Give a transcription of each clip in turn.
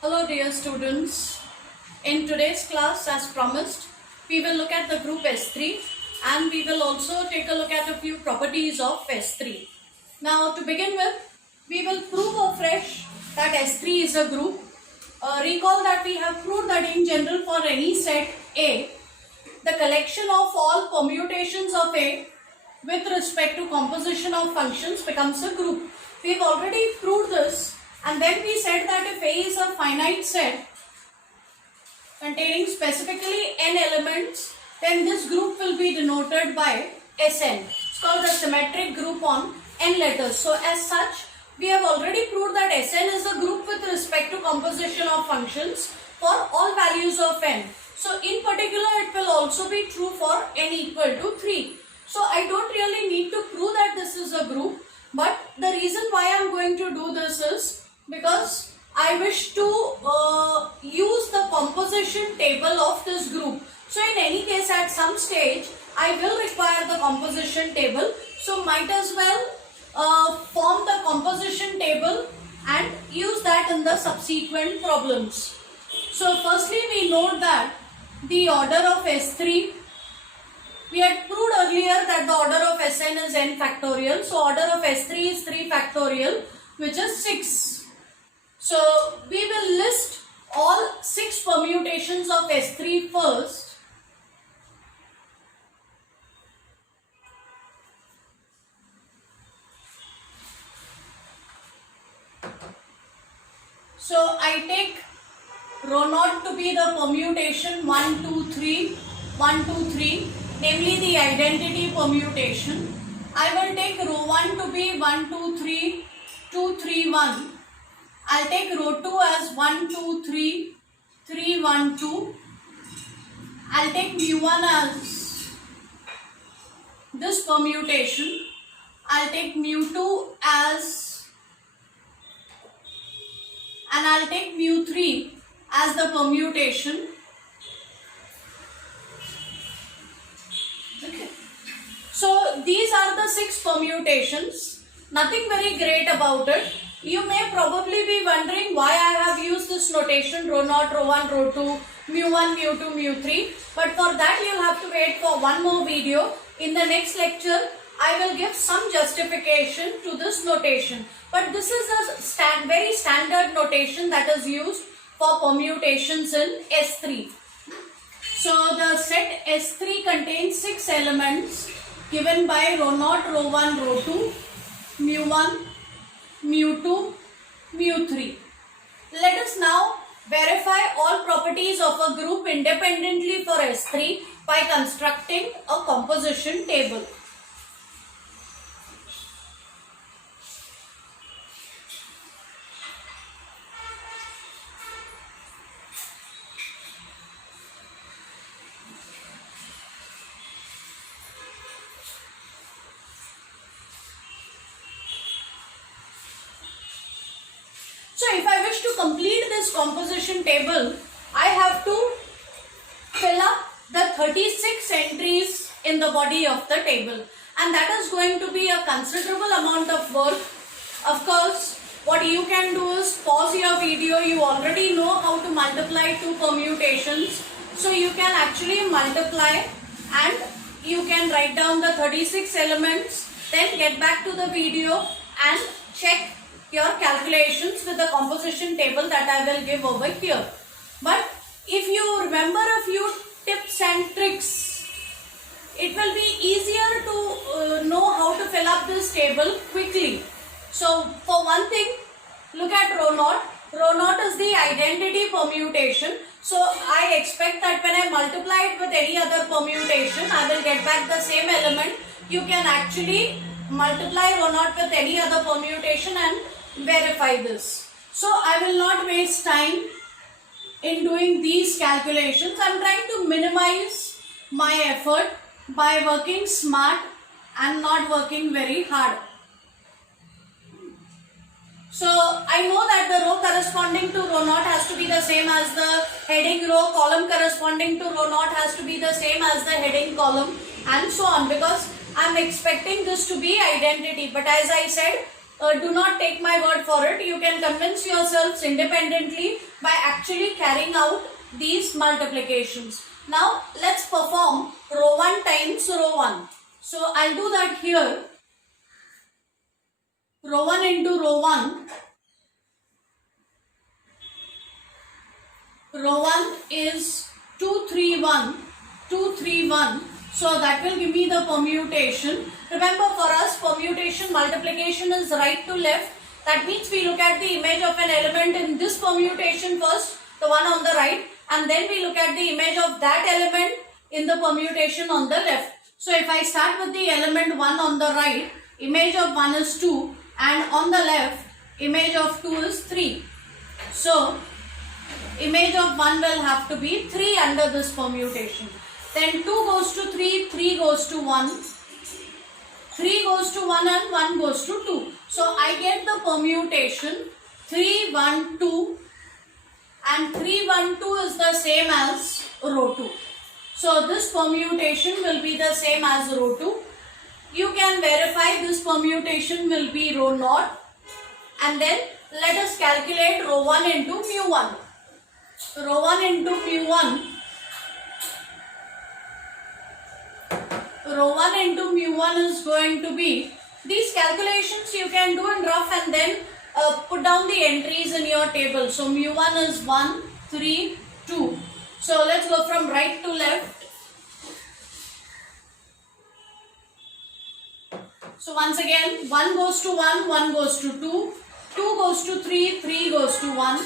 Hello dear students, in today's class as promised, we will look at the group S3 and we will also take a look at a few properties of S3. Now to begin with, we will prove afresh that S3 is a group. Recall that we have proved that in general for any set A, the collection of all permutations of A with respect to composition of functions becomes a group. We have already proved this. And then we said that if A is a finite set containing specifically n elements, then this group will be denoted by Sn. It's called the symmetric group on n letters. So as such, we have already proved that Sn is a group with respect to composition of functions for all values of n. So in particular, it will also be true for n equal to 3. So I don't really need to prove that this is a group, but the reason why I am going to do this is because I wish to use the composition table of this group. So in any case, at some stage I will require the composition table, so might as well form the composition table and use that in the subsequent problems. So firstly, we note that the order of S3, we had proved earlier that the order of Sn is n factorial, so order of S3 is 3 factorial, which is 6. So we will list all 6 permutations of S3 first. So I take rho naught to be the permutation 1, 2, 3, 1, 2, 3, namely the identity permutation. I will take rho 1 to be 1, 2, 3, 2, 3, 1. I'll take rho 2 as 1, 2, 3, 3, 1, 2. I'll take mu 1 as this permutation. I'll take mu 2 as, and I'll take mu 3 as the permutation. Okay. So these are the 6 permutations. Nothing very great about it. You may probably be wondering why I have used this notation rho naught, rho 1, rho 2, mu 1, mu 2, mu 3. But for that you will have to wait for one more video. In the next lecture, I will give some justification to this notation. But this is a very standard notation that is used for permutations in S3. So the set S3 contains 6 elements given by rho naught, rho 1, rho 2, mu 1, mu 2, mu 3. Let us now verify all properties of a group independently for S3 by constructing a composition table. So if I wish to complete this composition table, I have to fill up the 36 entries in the body of the table, and that is going to be a considerable amount of work. Of course, what you can do is pause your video. You already know how to multiply 2 permutations, so you can actually multiply and you can write down the 36 elements, then get back to the video and check your calculations with the composition table that I will give over here. But if you remember a few tips and tricks, it will be easier to know how to fill up this table quickly. So for one thing, look at rho naught. Rho naught is the identity permutation. So I expect that when I multiply it with any other permutation, I will get back the same element. You can actually multiply rho naught with any other permutation and verify this. So I will not waste time in doing these calculations. I am trying to minimize my effort by working smart and not working very hard. So I know that the row corresponding to rho naught has to be the same as the heading row, column corresponding to rho naught has to be the same as the heading column, and so on, because I am expecting this to be identity. But as I said, do not take my word for it. You can convince yourselves independently by actually carrying out these multiplications. Now let's perform row 1 times row 1. So I'll do that here. Row 1 into row 1. Row 1 is 2, 3, 1, 2, 3, 1. So that will give me the permutation. Remember, for us permutation multiplication is right to left. That means we look at the image of an element in this permutation first, the one on the right, and then we look at the image of that element in the permutation on the left. So if I start with the element 1 on the right, image of 1 is 2, and on the left image of 2 is 3. So image of 1 will have to be 3 under this permutation. Then 2 goes to 3, 3 goes to 1, 3 goes to 1 and 1 goes to 2. So I get the permutation 3, 1, 2, and 3, 1, 2 is the same as row 2. So this permutation will be the same as row 2. You can verify this permutation will be row 0, and then let us calculate row 1 into mu 1. Row 1 into mu 1. Row 1 into mu 1 is going to be, these calculations you can do in rough and then put down the entries in your table. So mu 1 is 1, 3, 2. So let's go from right to left. So once again, 1 goes to 1, 1 goes to 2, 2 goes to 3, 3 goes to 1,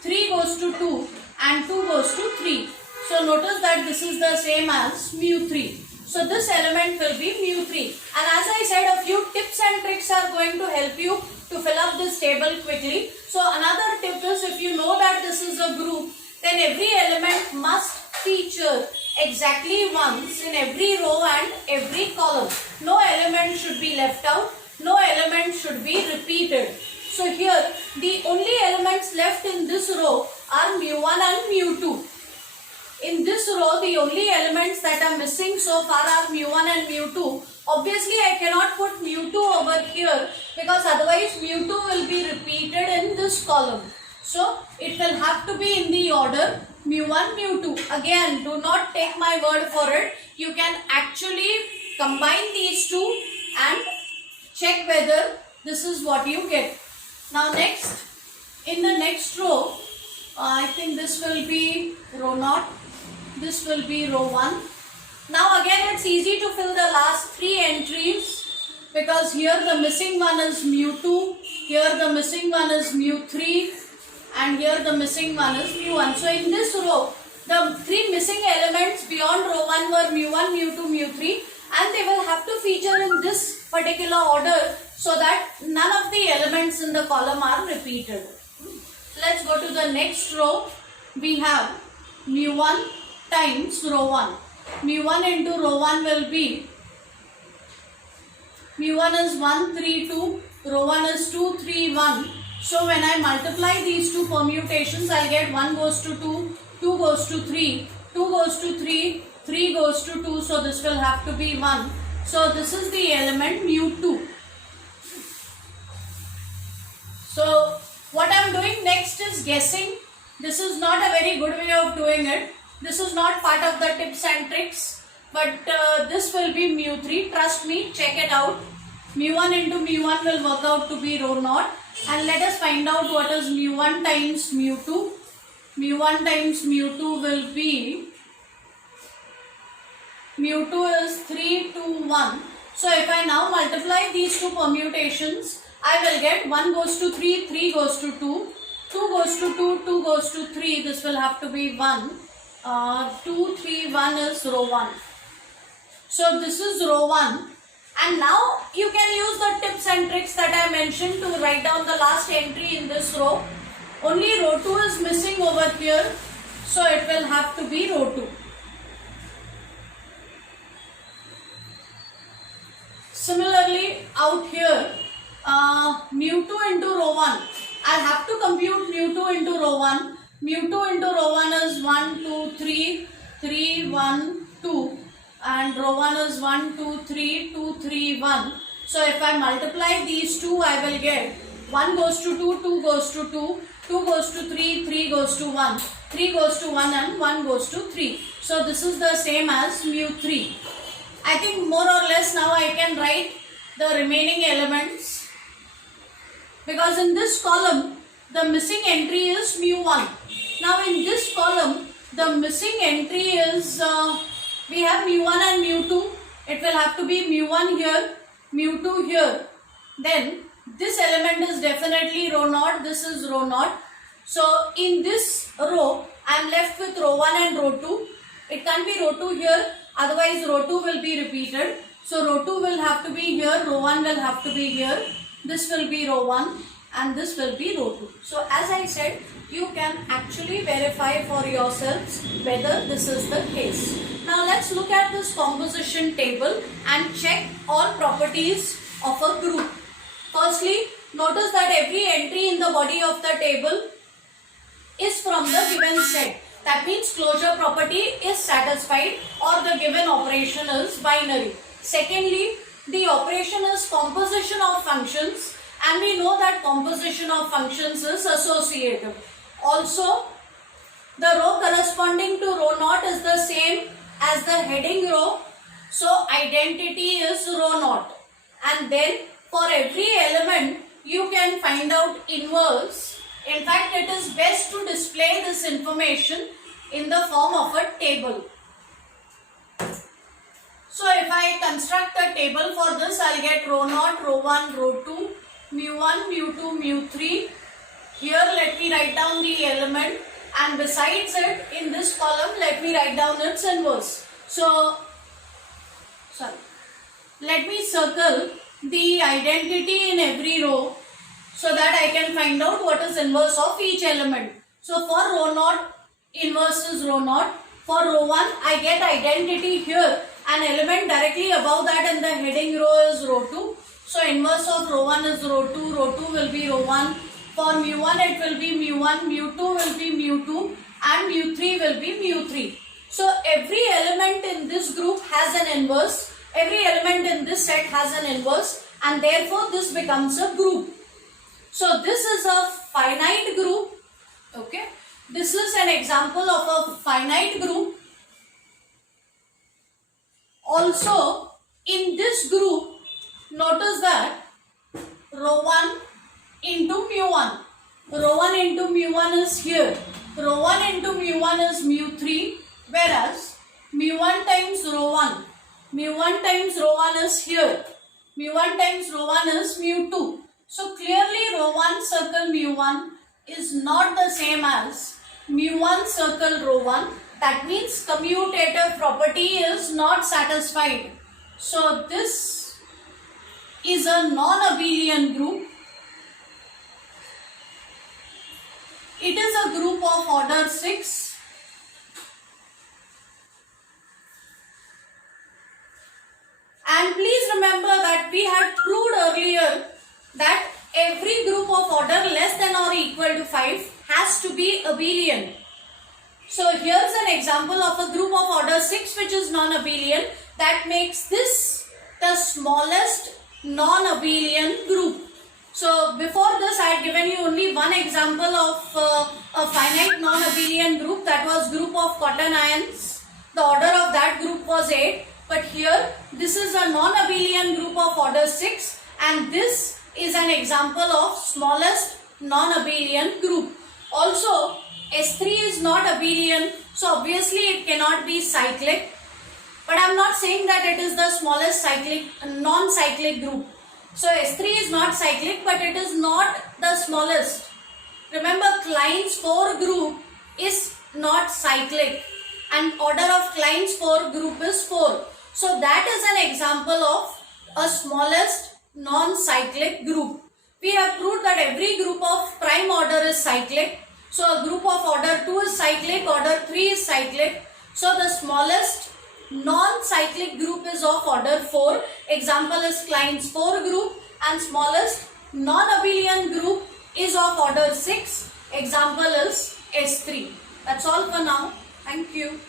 3 goes to 2, and 2 goes to 3. So notice that this is the same as mu 3. So this element will be mu 3. And as I said, a few tips and tricks are going to help you to fill up this table quickly. So another tip is, if you know that this is a group, then every element must feature exactly once in every row and every column. No element should be left out. No element should be repeated. So here the only elements left in this row are mu 1 and mu 2. In this row, the only elements that are missing so far are mu 1 and mu 2. Obviously, I cannot put mu 2 over here because otherwise mu 2 will be repeated in this column. So it will have to be in the order mu 1, mu 2. Again, do not take my word for it. You can actually combine these two and check whether this is what you get. Now next, in the next row, I think this will be row 0. This will be row 1. Now again, it's easy to fill the last 3 entries because here the missing one is mu 2, here the missing one is mu 3, and here the missing one is mu 1. So in this row, the 3 missing elements beyond row 1 were mu 1, mu 2, mu 3, and they will have to feature in this particular order so that none of the elements in the column are repeated. Let's go to the next row. We have mu 1 times row 1. Mu 1 into row 1 will be, mu 1 is 1, 3, 2, row 1 is 2, 3, 1. So when I multiply these two permutations, I get 1 goes to 2, 2 goes to 3, 2 goes to 3, 3 goes to 2. So this will have to be 1. So this is the element mu 2. So what I am doing next is guessing. This is not a very good way of doing it. This is not part of the tips and tricks, but this will be mu 3. Trust me, check it out. Mu 1 into mu 1 will work out to be row 0. And let us find out what is mu 1 times mu 2. Mu 1 times mu 2 will be, mu 2 is 3, 2, 1. So if I now multiply these two permutations, I will get 1 goes to 3, 3 goes to 2, 2 goes to 2, 2 goes to 3. This will have to be 1. 2, 3, 1 is row 1. So this is row 1. And now you can use the tips and tricks that I mentioned to write down the last entry in this row. Only row 2 is missing over here. So it will have to be row 2. Similarly, out here, mu 2 into row 1. I'll have to compute mu 2 into row 1. Mu 2 into row 1 is 1, 2, 3, 3, 1, 2. And row 1 is 1, 2, 3, 2, 3, 1. So if I multiply these two, I will get 1 goes to 2, 2 goes to 2, 2 goes to 3, 3 goes to 1, 3 goes to 1 and 1 goes to 3. So this is the same as mu 3. I think more or less now I can write the remaining elements, because in this column the missing entry is mu 1. Now in this column the missing entry is, we have mu 1 and mu 2. It will have to be mu 1 here, mu 2 here. Then this element is definitely rho naught, this is rho naught. So in this row I am left with rho 1 and rho 2. It can't be rho 2 here, otherwise rho 2 will be repeated. So rho 2 will have to be here, rho 1 will have to be here. This will be rho 1 and this will be rho 2. So as I said, you can actually verify for yourselves whether this is the case. Now let's look at this composition table and check all properties of a group. Firstly, notice that every entry in the body of the table is from the given set. That means closure property is satisfied or the given operation is binary. Secondly, the operation is composition of functions, and we know that composition of functions is associative. Also, the row corresponding to rho naught is the same as the heading row. So identity is rho naught. And then for every element you can find out inverse. In fact, it is best to display this information in the form of a table. So if I construct a table for this, I'll get rho naught, rho 1, rho 2, mu 1, mu 2, mu 3. Here let me write down the element, and besides it, in this column let me write down its inverse. So, let me circle the identity in every row so that I can find out what is inverse of each element. So for rho naught, inverse is rho naught. For rho 1, I get identity here. An element directly above that in the heading row is rho 2. So inverse of rho 1 is rho 2. Rho 2 will be rho 1. For mu 1 it will be mu 1. Mu 2 will be mu 2. And mu 3 will be mu 3. So every element in this group has an inverse. Every element in this set has an inverse. And therefore this becomes a group. So this is a finite group. Okay. This is an example of a finite group. Also, in this group, notice that rho 1 into mu 1. Rho 1 into mu 1 is here. Rho 1 into mu 1 is mu 3, whereas mu 1 times rho 1. Mu 1 times rho 1 is here. Mu 1 times rho 1 is mu 2. So clearly rho 1 circle mu 1 is not the same as mu 1 circle rho 1. That means commutative property is not satisfied. So this is a non-abelian group. It is a group of order 6. And please remember that we had proved earlier that every group of order less than or equal to 5 has to be abelian. So here's an example of a group of order 6 which is non-abelian. That makes this the smallest non-abelian group. So before this I had given you only one example of a finite non-abelian group, that was group of cotton ions. The order of that group was 8. But here this is a non-abelian group of order 6, and this is an example of smallest non-abelian group. Also, S3 is not abelian, so obviously it cannot be cyclic. But I am not saying that it is the smallest non-cyclic group. So S3 is not cyclic, but it is not the smallest. Remember, Klein's 4 group is not cyclic, and order of Klein's 4 group is 4. So that is an example of a smallest non-cyclic group. We have proved that every group of prime order is cyclic. So a group of order 2 is cyclic, order 3 is cyclic. So the smallest non-cyclic group is of order 4. Example is Klein's 4 group, and smallest non-abelian group is of order 6. Example is S3. That's all for now. Thank you.